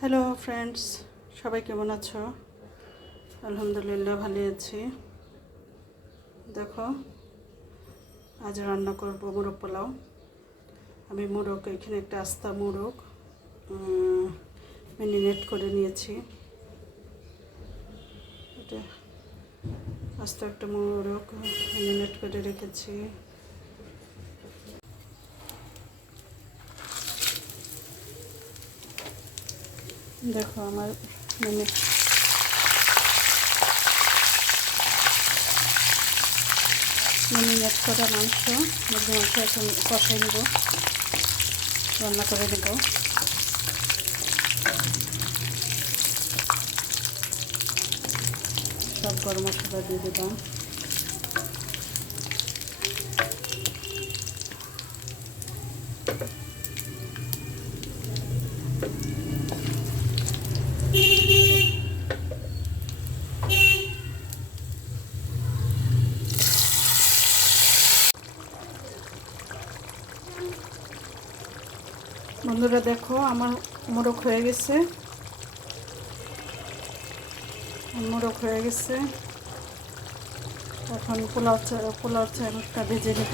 Hello friends, সবাই কেমন আছো? আলহামদুলিল্লাহ ভালো আছি। দেখো, আজ রান্না করব মোরগ পোলাও। আমি মোরগ, এখানে একটা আস্তা মোরগ ম্যারিনেট করে নিয়েছি। এটা আস্ত একটা মোরগ ম্যারিনেট করে রেখেছি। দেখো আমার ম্যারিনেট করা মাংস, মুরগি মাংস এখন কষাই নেব, রান্না করে নেব। সব গরম মশলা দিয়ে দিলাম। বন্ধুরা দেখো, আমার মোরগ হয়ে গেছে। এখন পোলাও চালটা ভেজে নেব।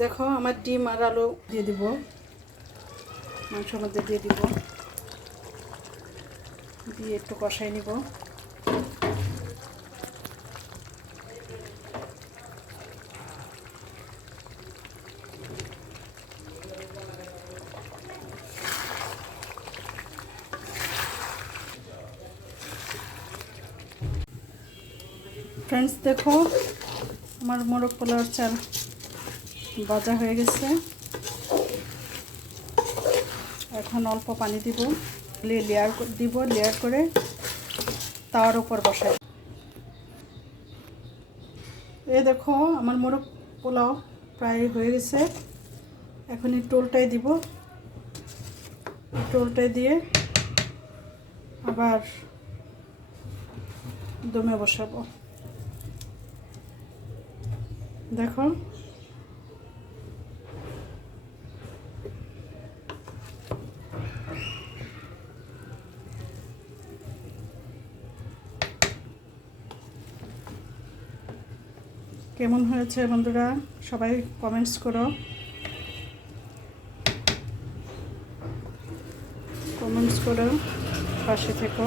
দেখো, আমার ডিম আর আলু দিয়ে দিব, মাংসের মধ্যে দিয়ে দিব, দিয়ে একটু কষাই নিব। ফ্রেন্ডস দেখো, আমার মোরগ পোলাওর চাল ভাজা হয়ে গেছে। এখন অল্প পানি দিব, লেয়ার করে তাওয়ার উপর বসাই। এই দেখো, আমার মোরগ পোলাও প্রায় হয়ে গেছে। এখন এই টোলটাই দিব, টোলটাই দিয়ে আবার দমে বসাবো। দেখো, কেমন হয়েছে বন্ধুরা? সবাই কমেন্টস করো, পাশে থেকো।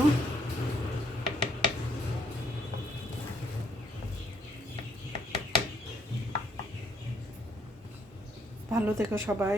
ভালো থেকো সবাই।